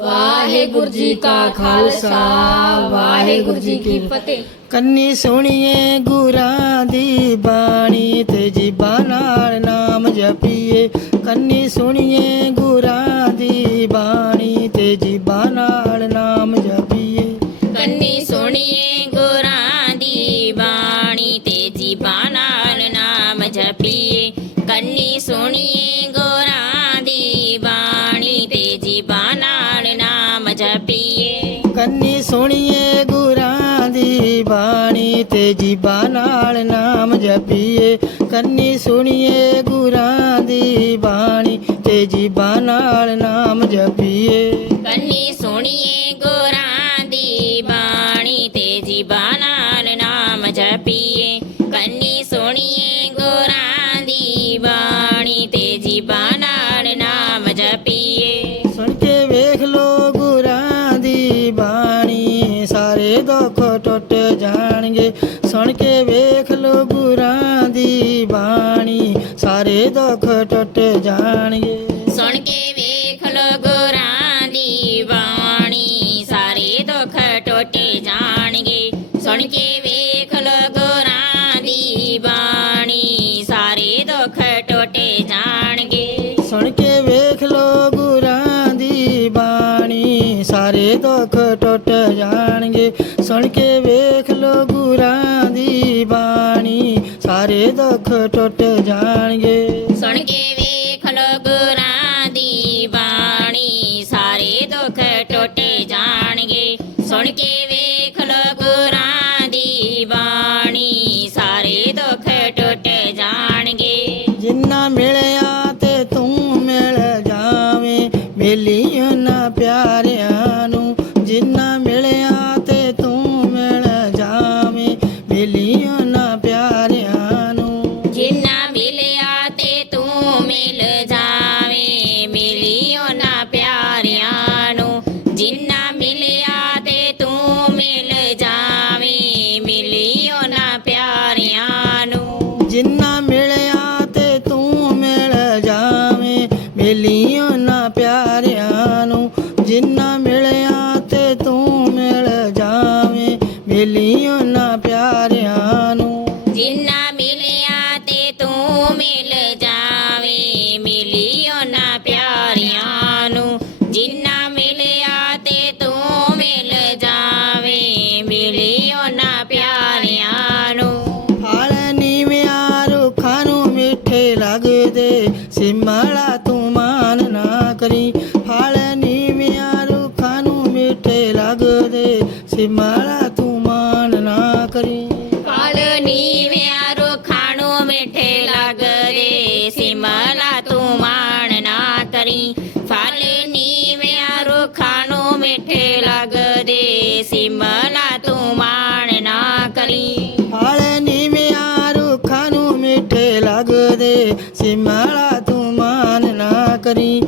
ਵਾਹਿਗੁਰੂ ਜੀ ਕਾ ਖਾਲਸਾ, ਵਾਹਿਗੁਰੂ ਜੀ ਕੀ ਫਤਿਹ। ਕੰਨੀ ਸੁਣੀਏ ਗੁਰਾਂ ਦੀ ਬਾਣੀ ਤੇ ਜੀਬਾਂ ਨਾਲ ਨਾਮ ਜਪੀਏ। ਕੰਨੀ ਸੁਣੀਏ ਗੁਰਾਂ ਦੀ ਬਾਣੀ ਤੇ ਜੀਬਾਂ ਨਾਲ ਨਾਮ ਜਪੀਏ। ਕੰਨੀ ਸੁਣੀਏ ਗੁਰਾਂ ਦੀ ਬਾਣੀ ਤੇ ਜੀਬਾਂ ਨਾਲ ਨਾਮ ਜਪੀਏ। ਕੰਨੀ ਸੁਣੀਏ ਗੁਰਾਂ ਦੀ ਬਾਣੀ ਤੇ ਜੀਬਾਂ ਨਾਲ ਨਾਮ ਜਪੀਏ। ਦੀ ਬਾਣੀ ਸਾਰੇ ਦੁੱਖ ਟੁੱਟ ਜਾਣਗੇ। ਸੁਣ ਕੇ ਵੇਖ ਲੋ ਗੁਰਾਂ ਦੀ ਬਾਣੀ ਸਾਰੇ ਦੁੱਖ ਟੁੱਟੇ ਜਾਣਗੇ। ਸੁਣ ਕੇ ਵੇਖ ਲੋ ਗੁਰਾਂ ਦੀ ਬਾਣੀ ਸਾਰੇ ਦੁੱਖ ਟੁੱਟੇ ਜਾਣਗੇ। ਸੁਣ ਕੇ ਵੇਖ ਲੋ ਗੁਰਾਂ ਦੀ ਬਾਣੀ ਸਾਰੇ ਦੁੱਖ ਟੁੱਟ ਜਾਣਗੇ। ਸੁਣ ਕੇ ਵੇਖ ਲੋ ਗੁਰਾਂ ਦੀ ਬਾਣੀ। ਦੁੱਖ ਟੁੱਟ ਜਾਣਗੇ। ਸੁਣ ਕੇ ਵੇਖ ਲੋ ਗੁਰਾਂ ਦੀ ਬਾਣੀ ਸਾਰੇ ਦੁੱਖ ਟੁੱਟੇ ਜਾਣਗੇ। ਸੁਣ ਕੇ ਵੇਖ ਲੋ ਗੁਰਾਂ ਦੀ ਬਾਣੀ ਸਾਰੇ ਦੁੱਖ ਟੁੱਟੇ ਜਾਣਗੇ। ਜਿੰਨਾ ਮਿਲਿਆ ਤੇ ਤੂੰ ਮਿਲ ਜਾਵੇਂ ਮੇਲੀ ਉਹਨਾਂ ਪਿਆਰਿਆਂ ਮੇਲੀ ਉਹਨਾਂ ਪਿਆਰਿਆਂ ਨੂੰ। ਜਿੰਨਾ ਮਿਲਿਆ ਤੇ ਤੂੰ ਮਿਲ ਜਾਵੇਂ। ਮਿਲੀ ਉਹਨਾਂ ਪਿਆਰਿਆਂ ਨੂੰ। ਜਿੰਨਾ ਮਿਲਿਆ ਤੇ ਤੂੰ ਮਿਲ ਜਾਵੇਂ। ਮਿਲੀ ਉਹਨਾਂ ਪਿਆਰਿਆਂ ਨੂੰ। ਫਲ ਨੀਵਿਆਂ ਰੁੱਖਾਂ ਨੂੰ ਮਿੱਠੇ ਲੱਗਦੇ। ਸਿਮਲਾ ਤੂੰ ਮਾਨ ਨਾ ਕਰੀ। ਫਲ ਨੀਵਿਆਂ ਰੁੱਖਾਂ ਨੂੰ ਮਿੱਠੇ ਲੱਗਦੇ। ਸਿਮਲਾ ਮਿੱਠੇ ਲੱਗਦੇ ਸਿਮਲਾ ਤੂੰ ਮਾਨ ਨਾ ਕਰੀ।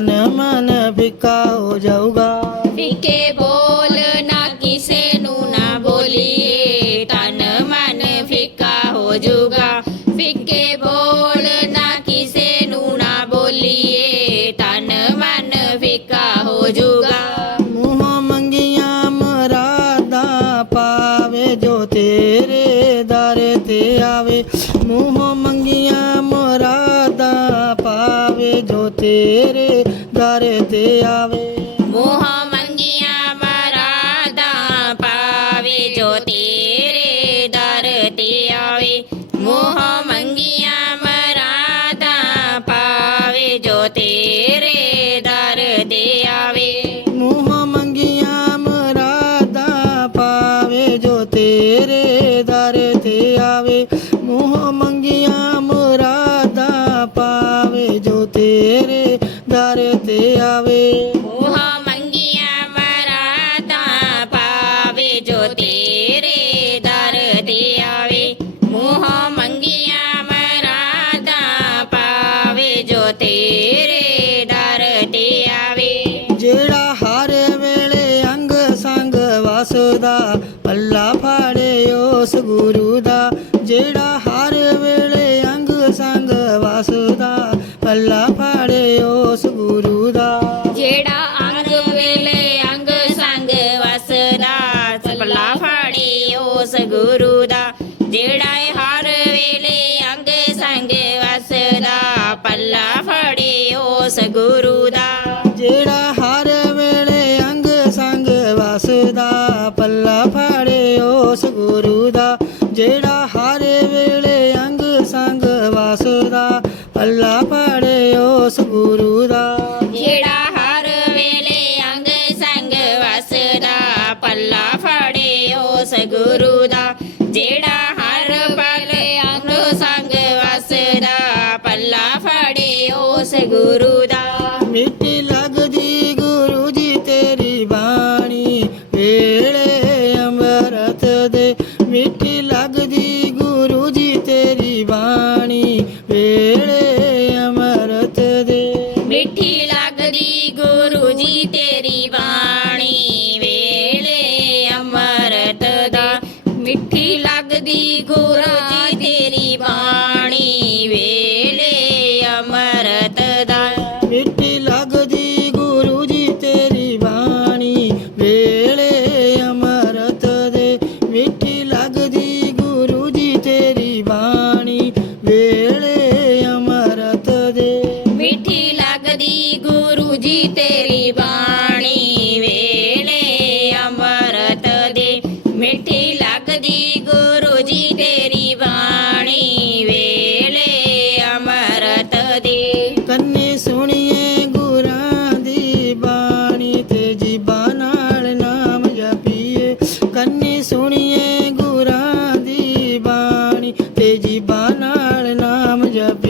ਤਨ ਮਨ ਫਿੱਕਾ ਹੋ ਜਾਊਗਾ। ਫਿੱਕੇ ਬੋਲ ਨਾ ਕਿਸੇ ਨੂੰ ਨਾ ਬੋਲੀਏ ਤਨ ਮਨ ਫਿੱਕਾ ਹੋ ਜਾਊਗਾ। ਫਿੱਕੇ ਬੋਲ ਨਾ ਕਿਸੇ ਨੂੰ ਨਾ ਬੋਲੀਏ ਤਨ ਮਨ ਫਿੱਕਾ ਹੋ ਜਾਊਗਾ। ਮੂੰਹ ਮੰਗੀਆਂ ਮਰਾਦਾ ਪਾਵੇ ਜੋ ਤੇਰੇ ਦਰ ਤੇ ਆਵੇ। ਆਵੇ। ਮੋਹ ਮੰਗੀਆਂ ਮਰਾਦਾ ਪਾਵੇ ਜੋ ਤੇਰੇ ਦਰ ਤੇ ਆਵੇ। ਮੋਹ ਮੰਗੀਆਂ ਮਰਾਦਾ ਪਾਵੇ ਜੋ ਤੇਰੇ ਦਰ ਤੇ ਆਵੇ। ਮੋਹ ਮੰਗੀਆਂ ਮਰਾਦਾ ਪਾਵੇ ਜੋ ਤੇਰੇ ਦਰ ਤੇ ਆਵੇ। ਮੋਹ ਜਿਹੜਾ ਹਰ ਵੇਲੇ ਅੰਗ ਸੰਗ ਵਸਦਾ ਪੱਲਾ ਪਾੜੇ ਉਸ ਗੁਰੂ ਦਾ। ਜਿਹੜਾ ਅੰਗ ਵੇਲੇ ਅੰਗ ਸੰਗ ਵਸਦਾ ਪੱਲਾ ਪਾੜੇ ਉਸ ਗੁਰੂ ਦਾ। ਜਿਹੜਾ ਹਰ ਵੇਲੇ ਅੰਗ ਸੰਗ ਵਸਦਾ ਪੱਲਾ ਫੜੇ ਉਸ ਗੁਰੂ Cheers. realmente যাবে